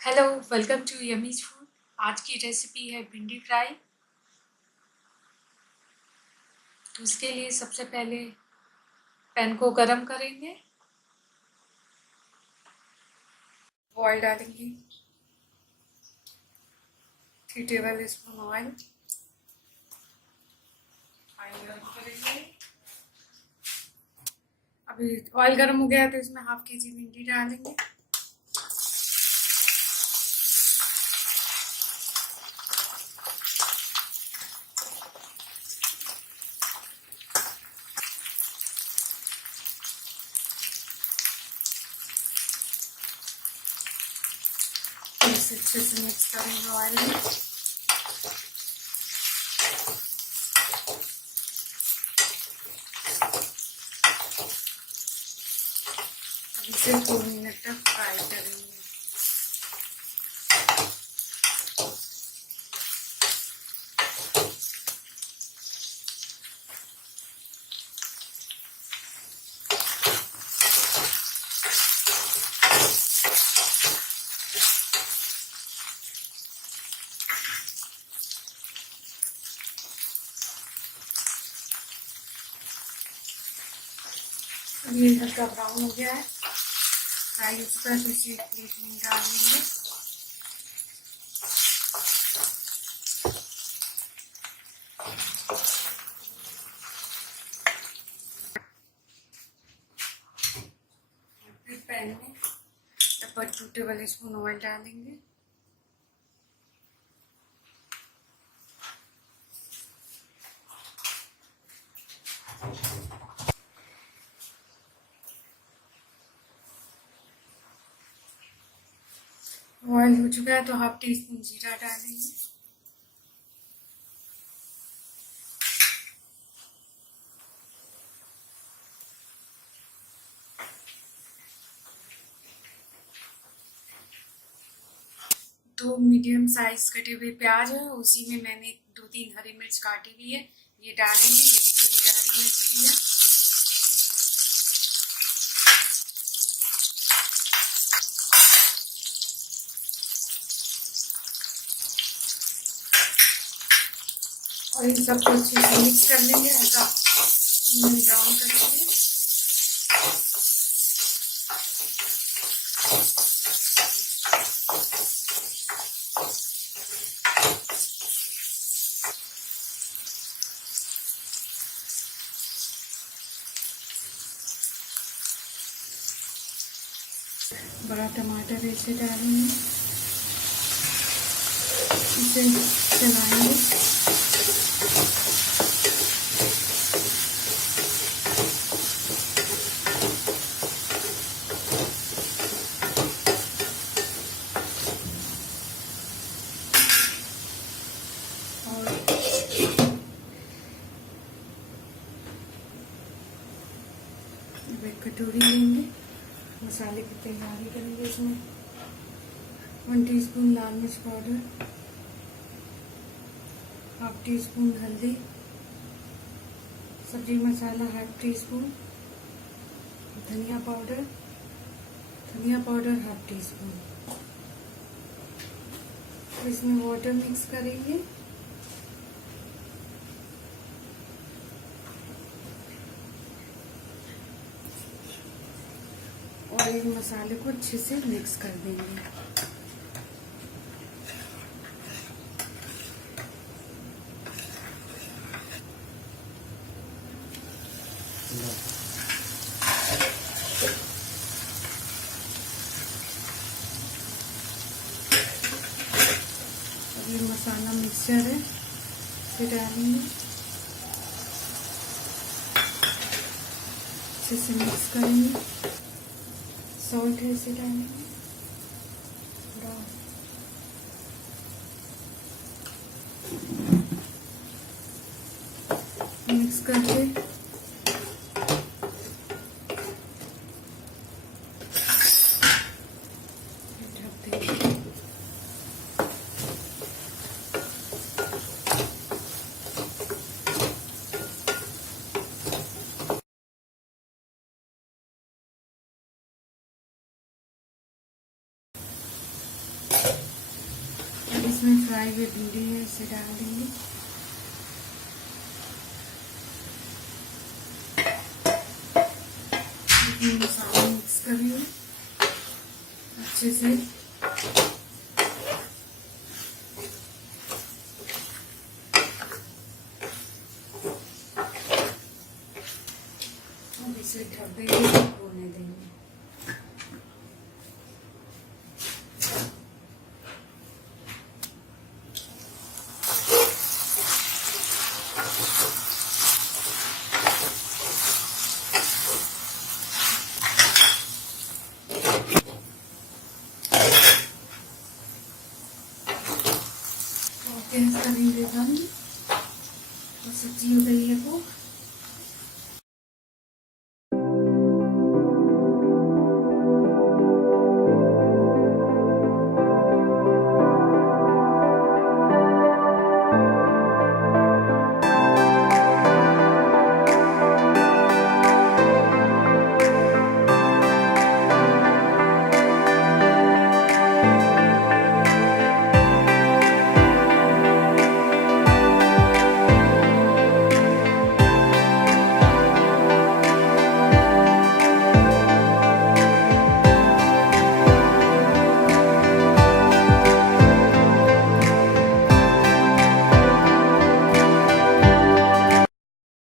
Hello, welcome to Yummies Food. आज की recipe है भिंडी फ्राई। तो उसके लिए सबसे पहले पैन को गरम करेंगे, ऑयल डालेंगे, 3 टेबल स्पून ऑयल गरम करेंगे। अभी ऑयल गरम हो गया तो इसमें हाफ केजी भिंडी डालेंगे। इसे अच्छे से मिक्स करेंगे ऑयल में। इसे 2 मिनट तक फ्राई करेंगे। ये हल्का ब्राउन हो गया है, फ्राई उसका इसे प्लेट में डाल देंगे। फिर पैन में 2 टेबल स्पून ऑयल डालेंगे। ऑयल हो चुका है तो हाफ टी स्पून जीरा डालेंगे। दो मीडियम साइज कटे हुए प्याज है, उसी में मैंने 2-3 हरी मिर्च काटी हुई है, ये डालेंगे। ये देखिए, ये हरी मिर्च भी है। और इन सबको अच्छे से मिक्स कर लेंगे, हल्का ब्राउन कर लेंगे। बड़ा टमाटर ऐसे डालेंगे, इसे चलाएंगे। एक कटोरी लेंगे, मसाले की तैयारी करेंगे। इसमें 1 टीस्पून लाल मिर्च पाउडर, हाफ टी स्पून हल्दी, सब्जी मसाला हाफ टी स्पून, धनिया पाउडर हाफ टी स्पून। इसमें वाटर मिक्स करेंगे। और इन मसाले को अच्छे से मिक्स कर देंगे। अब ये मसाला मिक्सचर है, इसे डालेंगे, अच्छे से मिक्स करेंगे। सॉल्ट है, इसे डालेंगे, मिक्स करके फ्राई हुए भिंडी है, इसे डाल देंगे। मसाला मिक्स करेंगे अच्छे से। अब इसे ढक देंगे, होने देंगे।